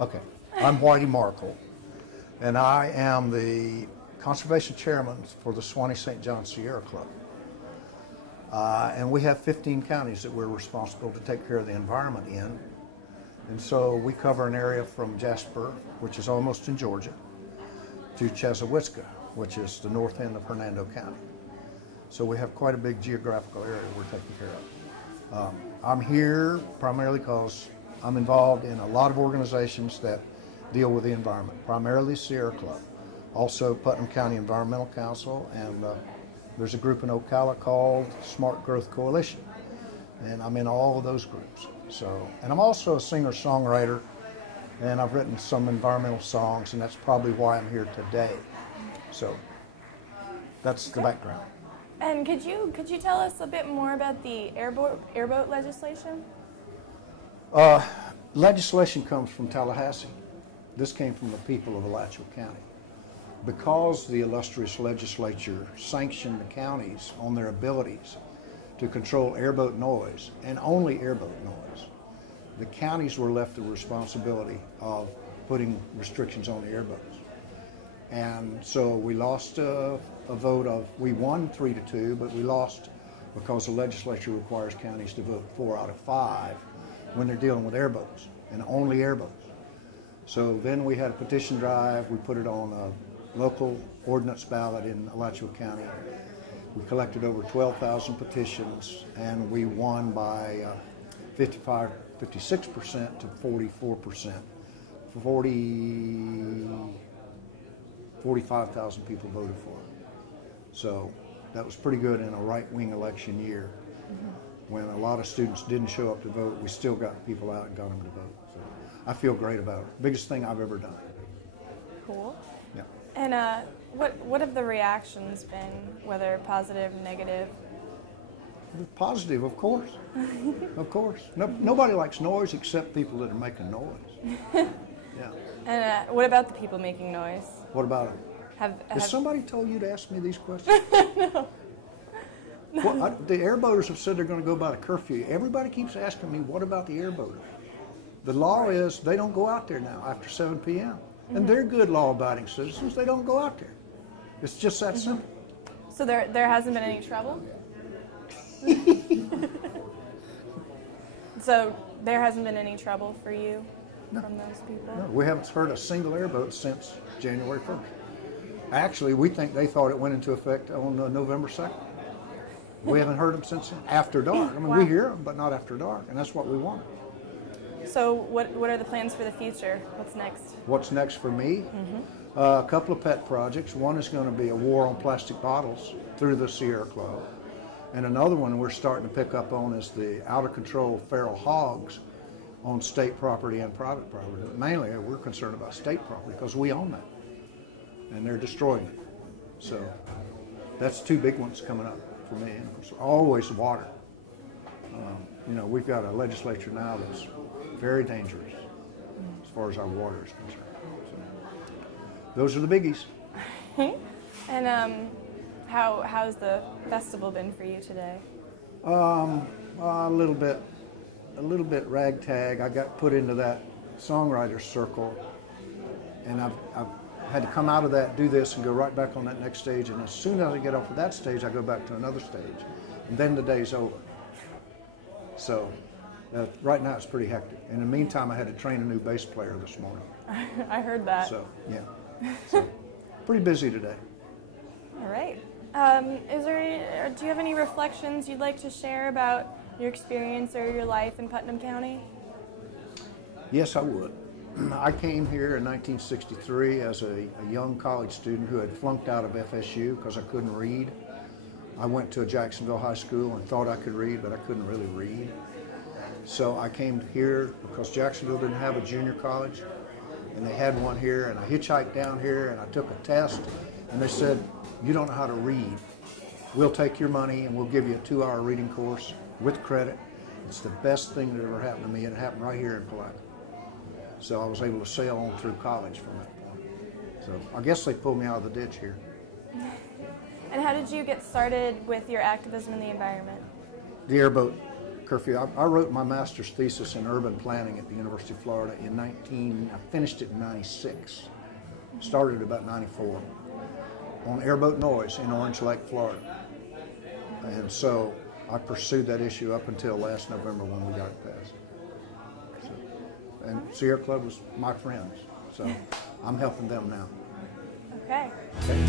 Okay, I'm Whitey Markle, and I am the conservation chairman for the Swanee St. John Sierra Club. And we have 15 counties that we're responsible to take care of the environment in. And so we cover an area from Jasper, which is almost in Georgia, to Chassahowitzka, which is the north end of Hernando County. So we have quite a big geographical area we're taking care of. I'm here primarily because I'm involved in a lot of organizations that deal with the environment, primarily Sierra Club, also Putnam County Environmental Council, and there's a group in Ocala called Smart Growth Coalition, and I'm in all of those groups. So, and I'm also a singer-songwriter, and I've written some environmental songs, and that's probably why I'm here today. So that's the background. And could you tell us a bit more about the airboat legislation? Legislation comes from Tallahassee. This came from the people of Alachua County. Because the illustrious legislature sanctioned the counties on their abilities to control airboat noise, and only airboat noise, the counties were left the responsibility of putting restrictions on the airboats. And so we lost a vote of, we won 3-2, but we lost because the legislature requires counties to vote 4 out of 5 when they're dealing with airboats, and only airboats. So then we had a petition drive, we put it on a local ordinance ballot in Alachua County. We collected over 12,000 petitions, and we won by 56% to 44%. 45,000 people voted for it. So that was pretty good in a right-wing election year. When a lot of students didn't show up to vote, we still got people out and got them to vote. So I feel great about it. Biggest thing I've ever done. Cool. Yeah. And what have the reactions been, whether positive, negative? Positive, of course. Of course. Nobody likes noise except people that are making noise. Yeah. And what about the people making noise? What about them? Has somebody told you to ask me these questions? No. Well, the airboaters have said they're going to go by the curfew. Everybody keeps asking me, what about the airboaters? The law is they don't go out there now after 7 p.m. And they're good law-abiding citizens. They don't go out there. It's just that simple. So there hasn't been any trouble? So there hasn't been any trouble for you from those people? No, we haven't heard a single airboat since January 1st. Actually, we think they thought it went into effect on November 2nd. We haven't heard them since then, after dark. I mean, we hear them, but not after dark, and that's what we want. So what are the plans for the future? What's next? What's next for me? A couple of pet projects. One is going to be a war on plastic bottles through the Sierra Club. And another one we're starting to pick up on is the out-of-control feral hogs on state property and private property. Mainly, we're concerned about state property because we own that, and they're destroying it. So that's two big ones coming up for me. And it's always water. You know, we've got a legislature now that's very dangerous as far as our water is concerned. So those are the biggies. And how's the festival been for you today? A little bit ragtag. I got put into that songwriter's circle, and I've had to come out of that, do this, and go right back on that next stage. And as soon as I get off of that stage, I go back to another stage, and then the day's over. So right now it's pretty hectic. In the meantime, I had to train a new bass player this morning. I heard that. So yeah, so pretty busy today. All right. Do you have any reflections you'd like to share about your experience or your life in Putnam County? Yes, I would. I came here in 1963 as a young college student who had flunked out of FSU because I couldn't read. I went to a Jacksonville high school and thought I could read, but I couldn't really read. So I came here because Jacksonville didn't have a junior college, and they had one here, and I hitchhiked down here and I took a test, and they said, you don't know how to read. We'll take your money and we'll give you a 2-hour reading course with credit. It's the best thing that ever happened to me, and it happened right here in Palatka. So I was able to sail on through college from that point. So I guess they pulled me out of the ditch here. And how did you get started with your activism in the environment? The airboat curfew. I wrote my master's thesis in urban planning at the University of Florida I finished it in 96. Started about 94 on airboat noise in Orange Lake, Florida. And so I pursued that issue up until last November when we got it passed. So, and Sierra Club was my friends, so I'm helping them now. Okay. Okay.